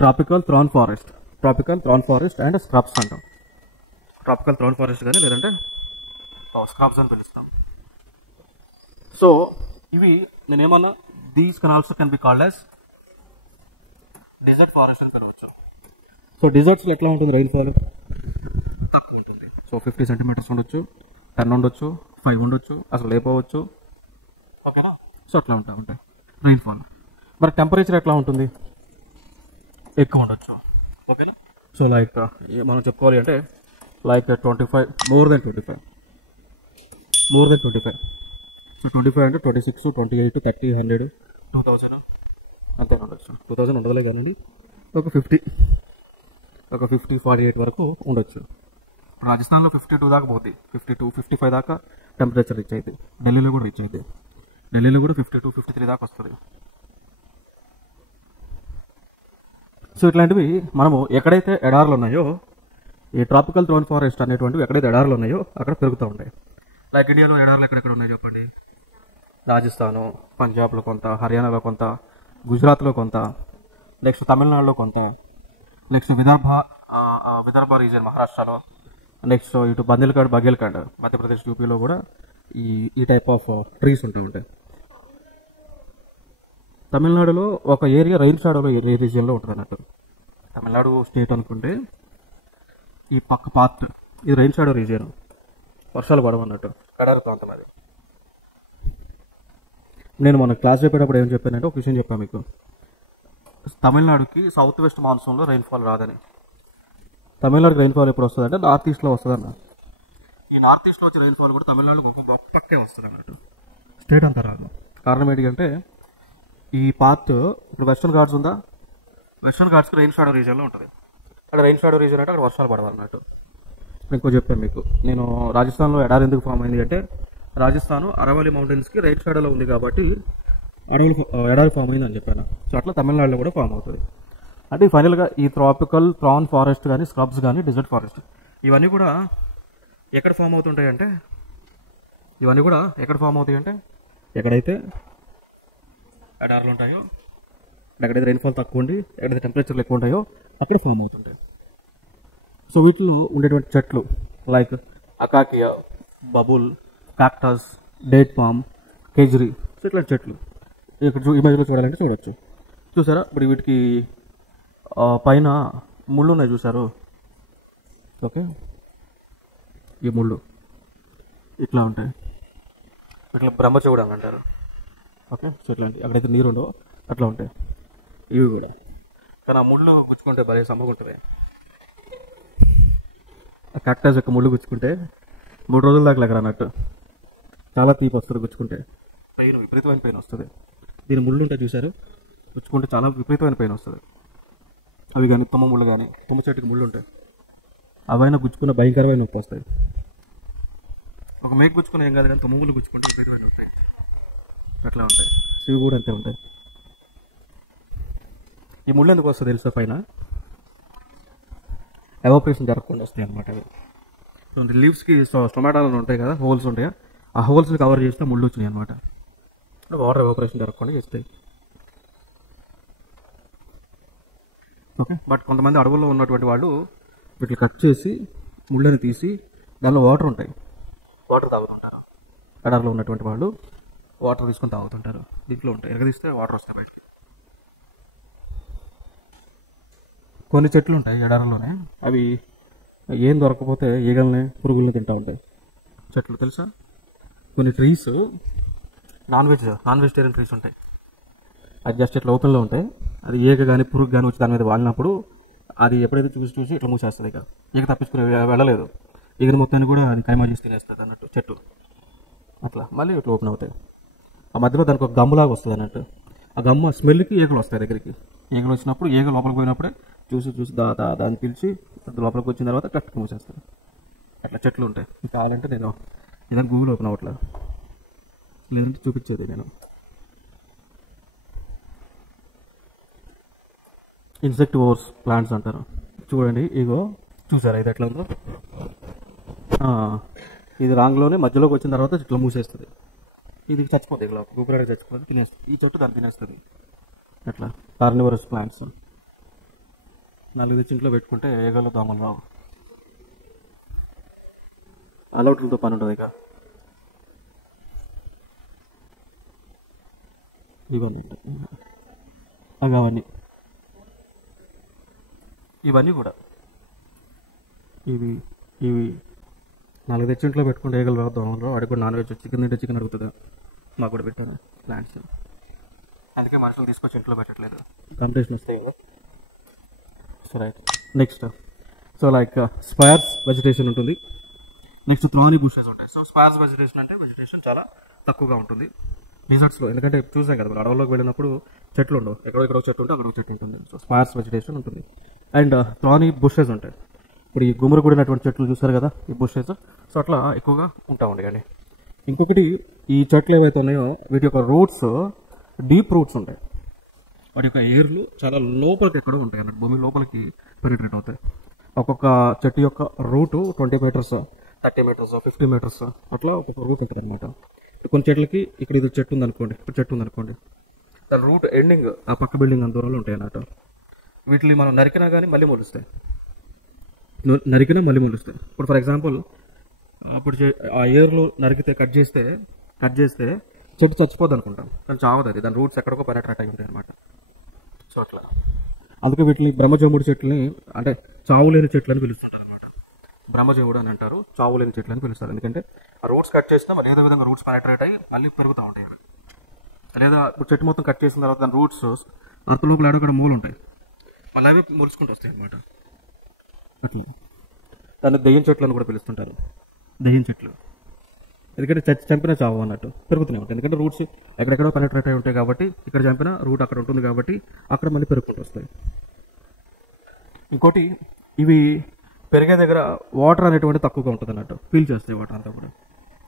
Tropical thorn forest and scrubs అంటాం. Tropical thorn forest కానీ లేదంటే స్క్రబ్స్ అని పిలుస్తాం. సో ఇవి నేనేమన్నా these can also can be called as desert forest అని పిలవచ్చు. సో డెజర్ట్స్లో ఎట్లా ఉంటుంది రైన్ఫాల్? తక్కువ ఉంటుంది. సో 50 సెంటీమీటర్స్ ఉండొచ్చు, 10 ఉండొచ్చు, 5 ఉండొచ్చు, అసలు లేకపోవచ్చు. ఓకేనా? సో అట్లా ఉంటాయి రైన్ఫాల్. మరి టెంపరేచర్ ఎట్లా ఉంటుంది? ఎక్కువ ఉండొచ్చు. ఓకేనా? సో లైక్ మనం చెప్పుకోవాలి అంటే లైక్ 25, మోర్ దెన్ 25. సో 25 అంటే 26, 28, 30, 100, 2000 అంతే ఉండొచ్చు. 2000 ఉండదులే కానీ ఒక 50, 48 వరకు ఉండొచ్చు. రాజస్థాన్లో 52 దాకా పోతుంది. 52, 55 దాకా టెంపరేచర్ రీచ్ అవుతుంది. ఢిల్లీలో కూడా 52, 53 దాకా వస్తుంది. సో ఇట్లాంటివి మనము ఎక్కడైతే ఎడార్లు ఉన్నాయో, ఈ ట్రాపికల్ థ్రాన్ ఫారెస్ట్ అనేటువంటివి ఎక్కడైతే ఎడార్లు ఉన్నాయో అక్కడ పెరుగుతూ ఉంటాయి. లైక్ ఇండియాలో ఎడార్లు ఎక్కడెక్కడ ఉన్నాయి చెప్పండి? రాజస్థాను, పంజాబ్లో కొంత, హర్యానాలో కొంత, గుజరాత్లో కొంత, నెక్స్ట్ తమిళనాడులో కొంత, నెక్స్ట్ విదర్భ రీజియన్ మహారాష్ట్రలో, నెక్స్ట్ ఇటు బగేల్ఖండ్ మధ్యప్రదేశ్, యూపీలో కూడా ఈ టైప్ ఆఫ్ ట్రీస్ ఉంటూ ఉంటాయి. తమిళనాడులో ఒక ఏరియా రైన్ షాడోలో రీజియన్లో ఉంటుంది అన్నట్టు. తమిళనాడు స్టేట్ అనుకుంటే ఈ పక్క పార్ట్ ఇది రైన్ షాడో రీజియన్, వర్షాలు పడవన్నట్టు, కడారి ప్రాంతం అది. నేను మన క్లాస్ చెప్పేటప్పుడు ఏం చెప్పానంటే ఒక విషయం చెప్పాను మీకు. తమిళనాడుకి సౌత్ వెస్ట్ మాన్సూన్లో రైన్ఫాల్ రాదని. తమిళనాడుకి రైన్ఫాల్ ఎప్పుడు వస్తుంది అంటే నార్త్ ఈస్ట్లో వస్తుంది అన్న. ఈ నార్త్ ఈస్ట్లో వచ్చే రైన్ఫాల్ కూడా తమిళనాడు గొప్పకే వస్తుంది అన్నట్టు, స్టేట్ అంతా రాదు. కారణం ఏంటంటే ఈ పార్ట్ ఇప్పుడు వెస్టర్న్ ఘాట్స్ ఉందా, వెస్టర్న్ ఘాట్స్కి రైన్ షాడో రీజియన్లో ఉంటుంది. అక్కడ రైన్ షాడో రీజియన్ అంటే అక్కడ వర్షాలు పడవన్నట్టు. ఇంకో చెప్పాను మీకు, నేను రాజస్థాన్లో ఎడారి ఎందుకు ఫామ్ అయింది అంటే రాజస్థాన్ అరవల్లి మౌంటైన్స్కి రైన్ షాడోలో ఉంది కాబట్టి ఎడారి ఫామ్ అయింది అని చెప్పాను. సో అట్లా తమిళనాడులో కూడా ఫామ్ అవుతుంది. అంటే ఫైనల్గా ఈ ట్రాపికల్ థ్రాన్ ఫారెస్ట్ కానీ, స్క్రబ్స్ కానీ, డెజర్ట్ ఫారెస్ట్ ఇవన్నీ కూడా ఎక్కడ ఫామ్ అవుతుంటాయి అంటే ఎక్కడైతే ఎడార్లు ఉంటాయో, ఎక్కడైతే రైన్ఫాల్ తక్కువ ఉండి, ఎక్కడైతే టెంపరేచర్లు ఎక్కువ ఉంటాయో అక్కడ ఫామ్ అవుతుంటాయి. సో వీటిలో ఉండేటువంటి చెట్లు like acacia, babul, cactus, date palm, khejri, so ఇట్లాంటి చెట్లు ఇక్కడ ఇమేజ్లో చూడాలంటే చూడొచ్చు. చూసారా? ఇప్పుడు వీటికి పైన ముళ్ళు ఉన్నాయి చూసారు? ఓకే, ఈ ముళ్ళు ఇట్లా ఉంటాయి. ఇట్లా బ్రహ్మచెవుడు అని అంటారు. ఓకే, సో ఇట్లాంటి అక్కడైతే నీరు ఉండవు అట్లా ఉంటాయి ఇవి కూడా. కానీ ఆ ముళ్ళు గుచ్చుకుంటే భలే సమ్మగుంటుంది. ఆ కాక్టస్ యొక్క ముళ్ళు గుచ్చుకుంటే 3 రోజుల దాకా అక్కడ అన్నట్టు చాలా తీపి వస్తుంది గుచ్చుకుంటే. పెయిన్, విపరీతమైన పెయిన్ వస్తుంది. దీని ముళ్ళు ఉంటాయి చూసారు? గుచ్చుకుంటే చాలా విపరీతమైన పెయిన్ వస్తుంది. అవి కానీ తుమ్మ ముళ్ళు కానీ, తుమ్మ చెట్టుకి ముళ్ళు ఉంటాయి, అవైనా గుచ్చుకున్న భయంకరమైన నొప్పి వస్తాయి. ఒక మేక గుచ్చుకున్న ఏం కాదు కానీ తుమ్మ ముళ్ళు గుచ్చుకుంటే విపరీతమైన వస్తాయి. అట్లా ఉంటాయి. ఇవి కూడా అంతే ఉంటాయి. ఈ ముళ్ళు ఎందుకు వస్తుంది తెలుసా? పైన ఎవాపరేషన్ జరగకుండా వస్తాయి అనమాట. అవి లీవ్స్కి టొమాటోలు ఉంటాయి కదా, హోల్స్ ఉంటాయి, ఆ హోల్స్ని కవర్ చేస్తే ముళ్ళు వచ్చినాయి అనమాట. వాటర్ ఎవాపరేషన్ జరగకుండా చేస్తాయి. ఓకే, బట్ కొంతమంది అడవుల్లో ఉన్నటువంటి వాళ్ళు వీటిని కట్ చేసి ముళ్ళని తీసి దానిలో వాటర్ ఉంటాయి, వాటర్ తాగుతుంటారు. ఎడారిలో ఉన్నటువంటి వాళ్ళు వాటర్ తీసుకొని తాగుతుంటారు. దీంట్లో ఉంటాయి, ఎరగదీస్తే వాటర్ వస్తాయి బయట. కొన్ని చెట్లు ఉంటాయి ఎడారిలోనే, అవి ఏం దొరకకపోతే ఈగల్ని, పురుగుల్ని తింటూ ఉంటాయి. చెట్లు తెలుసా? కొన్ని ట్రీస్ నాన్ వెజిటేరియన్ ట్రీస్ ఉంటాయి. అది జస్ట్ ఇట్లా ఓపెన్లో ఉంటాయి. అది ఈగ కానీ పురుగు కానీ వచ్చి దాని మీద వాడినప్పుడు అది ఎప్పుడైతే చూసి ఇట్లా మూసేస్తుంది. ఇక ఈగ తప్పించుకుని వెళ్ళలేదు. ఈగని మొత్తాన్ని కూడా అది కైమా చేసి తినేస్తుంది అన్నట్టు చెట్టు. అట్లా మళ్ళీ ఇట్లా ఓపెన్ అవుతాయి. ఆ మధ్యలో దానికి ఒక గమ్ములాగా వస్తుంది అన్నట్టు. ఆ గమ్ము స్మెల్కి ఈగలు వస్తాయి దగ్గరికి. ఈగలు వచ్చినప్పుడు ఈగ లోపలికి పోయినప్పుడే చూసి దాన్ని పిలిచి లోపలికి వచ్చిన తర్వాత కట్టుకు మూసేస్తాను. అట్లా చెట్లు ఉంటాయి. కావాలంటే నేను ఏదైనా గూగుల్ ఓపెన్ అవ్వట్లేదు, లేదంటే చూపించేది నేను. ఇన్సెక్టివోర్స్ ప్లాంట్స్ అంటారు. చూడండి, ఇగో చూసారా ఇది ఎట్లా ఉందో? ఇది రాంగ్లోనే మధ్యలోకి వచ్చిన తర్వాత ఇట్లా మూసేస్తుంది. ఇది చచ్చిపోతుంది, ఇలా గుబురాడికి చచ్చిపోతుంది, తినేస్తుంది. ఈ చెట్టు దాన్ని తినేస్తుంది. అట్లా కార్నివరస్ ప్లాంట్స్. 4 తెచ్చి ఇంట్లో పెట్టుకుంటే ఏగలు దోమలు రావు. అలౌట్లతో పని ఉంటుంది. ఇక ఇవన్నీ అవన్నీ ఇవన్నీ కూడా ఇవి ఇవి 4 తెచ్చి ఇంట్లో పెట్టుకుంటే ఏగలు రావు, దోమలు రావు. వాడికి కూడా నాన్ వెజ్ చికెన్ తింటే చికెన్ అరుగుతుందా, మాకు కూడా పెట్టాను ప్లాంట్స్. అందుకే మనుషులు తీసుకొచ్చి ఇంట్లో పెట్టట్లేదు, కాంపిటీషన్ వస్తాయి కదా. So right, next so like spires vegetation ఉంటుంది. నెక్స్ట్ థ్రానీ బుషెస్ ఉంటాయి. సో స్పైర్స్ వెజిటేషన్ అంటే వెజిటేషన్ చాలా తక్కువగా ఉంటుంది డిజర్ట్స్లో. ఎందుకంటే చూసాం కదా, అడవుల్లోకి వెళ్ళినప్పుడు చెట్లు ఉండవు, ఎక్కడో చెట్టు ఉంటే అక్కడ చెట్టు ఉంటుంది. సో స్పైర్స్ వెజిటేషన్ ఉంటుంది. అండ్ థ్రానీ బుషెస్ ఉంటాయి. ఇప్పుడు ఈ గుమ్మరు కూడినటువంటి చెట్లు చూసారు కదా, ఈ బుషెస్. సో అట్లా ఎక్కువగా ఉంటా ఉండే. కానీ ఇంకొకటి, ఈ చెట్లు ఏవైతే ఉన్నాయో వీటి యొక్క రూట్స్ డీప్ రూట్స్ ఉంటాయి. వాటి యొక్క ఏర్లు చాలా లోపలికి ఎక్కడో ఉంటాయి అన్నట్టు, భూమి లోపలికి పెరిట్రేట్ అవుతాయి. ఒక్కొక్క చెట్టు యొక్క రూటు 20 మీటర్స్, 30 మీటర్స్, 50 మీటర్స్ అట్లా ఒక్కొక్క రూట్ ఉంటుంది అనమాట. కొన్ని చెట్లకి ఇక్కడ ఇది చెట్టు ఉందనుకోండి, ఇప్పుడు చెట్టు ఉందనుకోండి, దాని రూట్ ఎండింగ్ ఆ పక్క బిల్డింగ్ అంత దూరంలో ఉంటాయి అన్నట్టు. వీటిని మనం నరికినా కానీ మళ్ళీ మొలుస్తాయి, ఇప్పుడు ఫర్ ఎగ్జాంపుల్ అప్పుడు ఆ ఏర్లు నరికితే కట్ చేస్తే చెట్టు చచ్చిపోద్ది అనుకుంటాం, కానీ చావదు అది, దాని రూట్స్ ఎక్కడికో పెనట్రేట్ అయి ఉంటాయి అనమాట. సో అట్లా అందుకే వీటిని బ్రహ్మజముడు చెట్లని, అంటే చావులేని చెట్లు అని పిలుస్తుంటారు అనమాట. బ్రహ్మజముడు అని అంటారు, చావులేని చెట్లు అని పిలుస్తారు. ఎందుకంటే ఆ రూట్స్ కట్ చేసినా మరి ఏదో విధంగా రూట్స్ పెనట్రేట్ అయ్యి మళ్ళీ పెరుగుతూ ఉంటాయి. లేదా ఇప్పుడు చెట్టు మొత్తం కట్ చేసిన తర్వాత దాని రూట్స్ అర్త లోపల ఏడో మూలు ఉంటాయి, మళ్ళీ అవి ములుచుకుంటూ వస్తాయి అనమాట. అట్లా దాన్ని దెయ్యం చెట్లు అని కూడా పిలుస్తుంటారు, దెయ్యం చెట్లు. ఎందుకంటే చంపిన చావు అన్నట్టు పెరుగుతూనే ఉంటాయి. ఎందుకంటే రూట్స్ ఎక్కడెక్కడో పెనట్రేట్ అయి ఉంటాయి కాబట్టి, ఇక్కడ చంపిన రూట్ అక్కడ ఉంటుంది కాబట్టి అక్కడ మళ్ళీ పెరుగుకుంటూ వస్తాయి. ఇంకోటి, ఇవి పెరిగే దగ్గర వాటర్ అనేటువంటి తక్కువగా ఉంటుంది అన్నట్టు, ఫీల్ చేస్తాయి వాటర్ అంతా కూడా.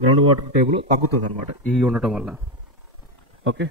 గ్రౌండ్ వాటర్ టేబుల్ తగ్గుతుంది అనమాట ఈ ఉండటం వల్ల. ఓకే,